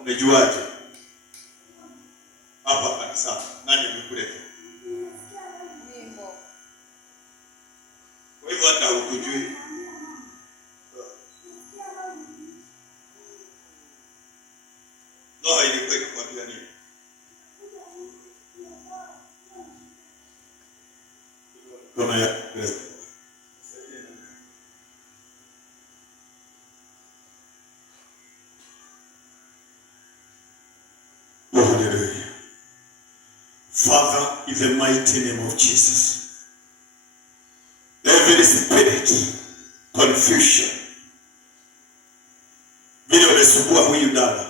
Umejuaje? Hapa kanisa nani amekuleta? Kwa hivyo hata hukujui. Ndoa ilikuwa ikikwambia nini? Kama ya Father, in the mighty name of Jesus, every spirit, confusion, vile umesumbua huyu dada,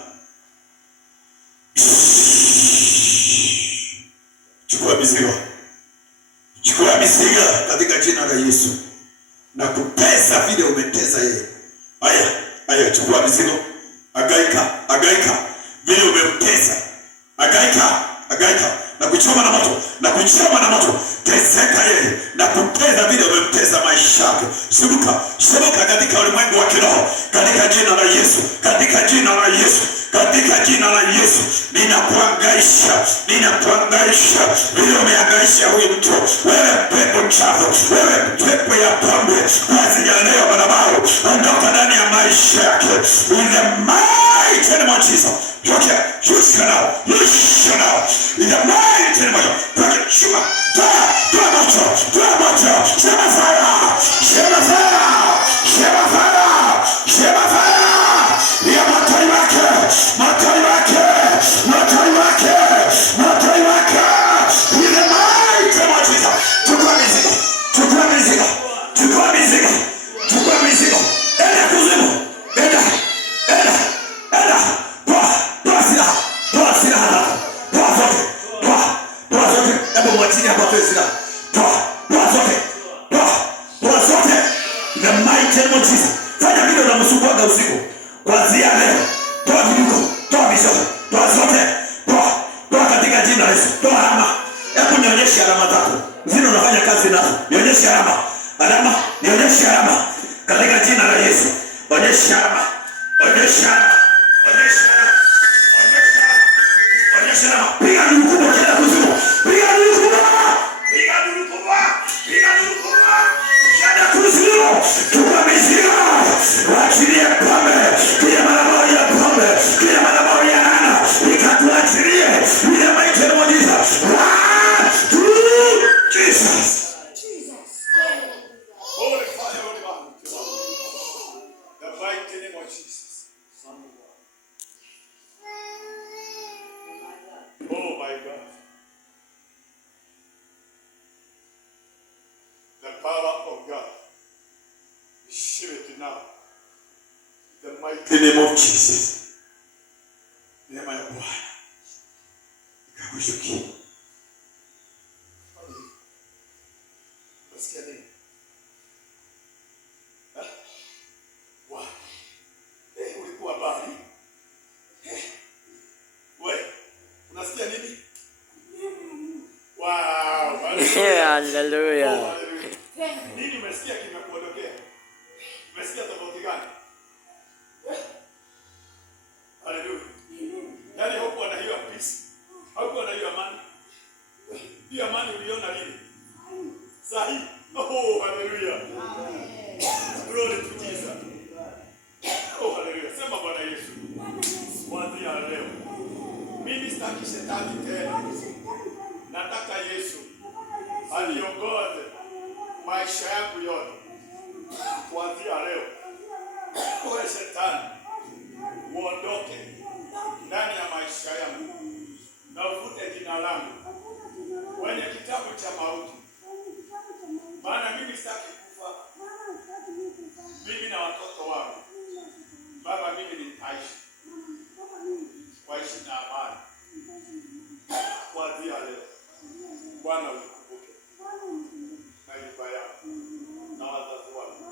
chukua mizigo katika jina la Yesu, na kupesa vile umetesa yeye. Haya, chukua mizigo, agaika vile umemtesa, agaika na kuchoma na moto, teseka yeye na kupenda vile umemtesa maisha yake. Shuka katika ulimwengu wa kiroho, katika jina la Yesu, katika jina la Yesu, ninakuangaisha vile umeangaisha huyu mtu. Wewe pepo chafu, wewe pepo ya pombe, kazi ya leo madhabahu, ondoka ndani ya maisha yake in the mighty name of Jesus. You shall now. In the mighty name of Jesus. Fanya vile unamsumbuaga usiku. Kuanzia leo, toa viduko, toa mizozo, toa zote, toa katika jina la Yesu. Toa alama. Hebu nionyeshe alama zako. Zile unafanya kazi nazo. Nionyeshe alama. Nionyeshe alama. Katika jina la Yesu. Onyesha alama. Piga nduru kubwa kila kuzimu. Piga nduru kubwa. Shada kuzimu. Chukua mizigo. Waachilie pombe. Kila madhabahu ya pombe. Kila madhabahu ya laana. Ikatuachilie. Ile maiti ya Jesus. Jesus. Holy fire, Holy God. The mighty name of Jesus. Son of God. Oh my God. The power of God. Receive it now. The mighty name of Jesus. Neema ya Bwana ikakushukia. Unasikia nini? Ulikuwa bali? Wewe, unasikia nini? Wow. Hallelujah. Nini umesikia kimekuondokea? Umesikia tofauti gani? Hallelujah. Yaani huko na hiyo peace. Huko na hiyo amani. Hiyo amani uliona lini? Sahi. Oh, hallelujah. Glory to Jesus. Oh, hallelujah. Sema Bwana Yesu. Kuanzia leo. Mimi sitaki shetani tena. Nataka Yesu aliongoze maisha yangu yote. Kuanzia leo. Wewe shetani uondoke ndani ya maisha yangu na uvute jina langu kwenye kitabu cha mauti. Maana mimi sitaki kufa. Mimi na watoto wangu. Baba, mimi nitaishi. Waishi na amani. Kuanzia leo. Bwana unikumbuke. Na nyumba yangu. Na wazazi wangu.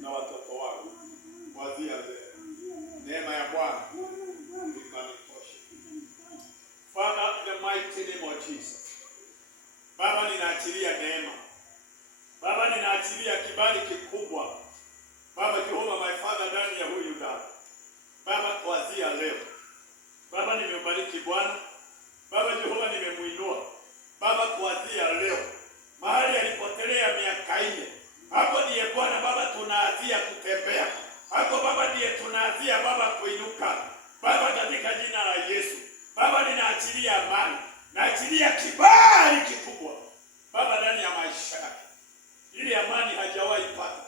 Na watoto wangu. Kuanzia leo. Neema ya Bwana ikanitoshe. Father, in the mighty name of Jesus. Baba, ninaachilia neema. Baba, ninaachilia kibali kikubwa. Baba, Jehova my Father, ndani ya huyu dada. Baba, kuanzia leo Baba, nimembariki Bwana. Baba Jehova, nimemuinua Baba kuanzia leo mahali alipotelea miaka 4, hapo ndiye Bwana Baba tunaanzia kutembea, hapo Baba ndiye tunaanzia Baba kuinuka Baba, katika jina la Yesu. Baba, ninaachilia amani, naachilia kibali kikubwa Baba ndani ya maisha yake, ili amani hajawahi pata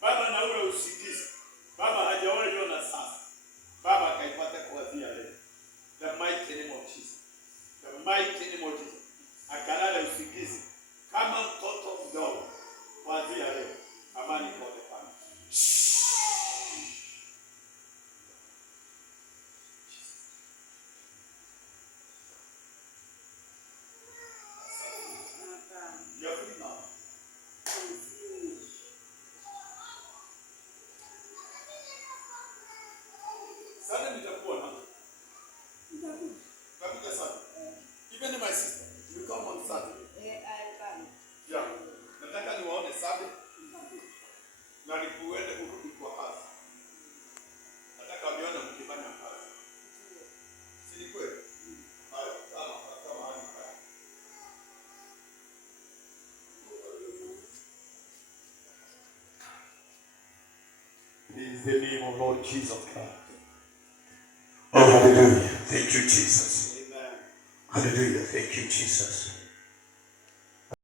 Baba, na ule usingizi Baba hajawahi ona sasa Baba akaipata kuanzia leo. The mighty name of Jesus. The mighty name of Jesus. Akalale usingizi kama mtoto mdogo kuanzia leo. Amani kwa Bwana. Sana nitakuwa na. Nitakuja sana. Even my sister, you come on Saturday. I'll come. Yeah. Nataka niwaone Saturday. Na nikuende kurudi kwa kazi. Nataka nione mkifanya kazi. Si ni kweli? Hayo, kama hadi haya. In the name of Lord Jesus Christ. Oh, hallelujah. Thank you, Jesus. Amen. Hallelujah. Thank you, Jesus.